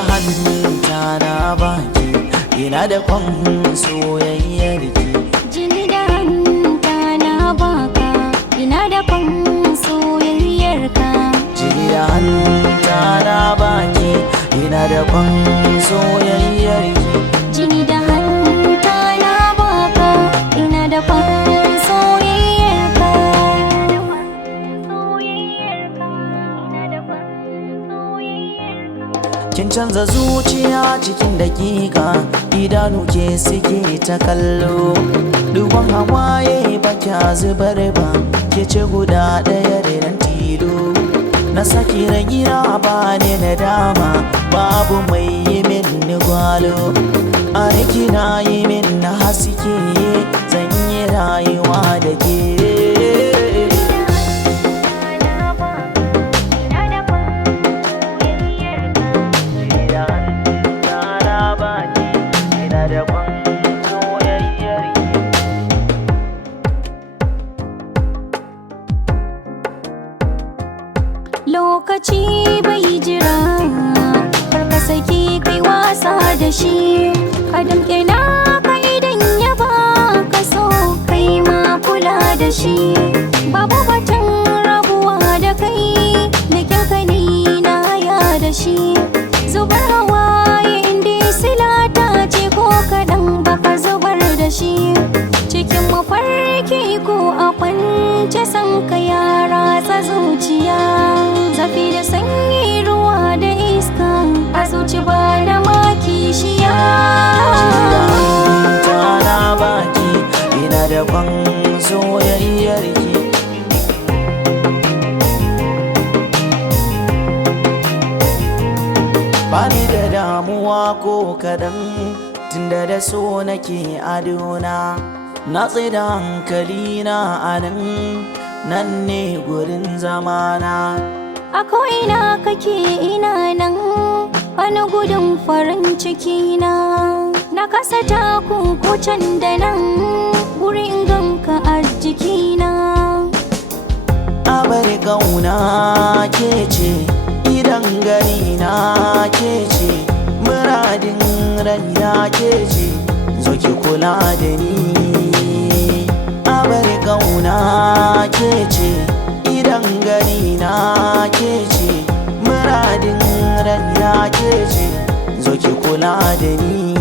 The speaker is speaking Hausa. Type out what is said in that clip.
da hannunta na baki, ina da kwan soyayyar ki. Jini da hannunta na baka, ina da kwan soyayyar ka. Jini da hannunta na baki, ina da kwan soyayyar ki. Jini da hannunta na baka, ina da kwan soyayyar ka. Kin canza zuciya cikin dakika, idanu ke suke ta kallo. Duban hawaye ba kya zubar ba, ke ce guda ɗaya da nan tilo. Na saki ragira ba ne na dama, babu mai yi min ni gwalo. A riki na yi min na haske, zan yi rayuwa da ke. Lokaci bai jira, karka saki kai wasa da shi. Ka damƙe naka idan ya baka so, kai ma kula da shi. Babu batun rabuwa da kai, da kyanka ni na haya da shi. Zubar hawaye inda silata ce ko kaɗan baka zubar da shi. Cikin mafarki ko a kwance san ka ya ratsa zuciya. Zafi da sanyi, ruwa da iska, a zuci ba da maki shiya. Ta na baki, ina da kwan soyayyar ki. Bani da damuwa ko kadan, tunda da so nake adona. Na tsaida hankali na anan, nan ne gurin zamana. A ko'ina kake ina nan, wani gudun farin ciki na. Na kasa taku ko can da nan, gurin ganka a jikina. Abar kauna ke ce, idan gani na ke ce, muradin raina ke ce, zo ki kula da ni. Abar kauna ke ce, idan gani na ke ce, muradin raina ke ce, zo ki kula da ni.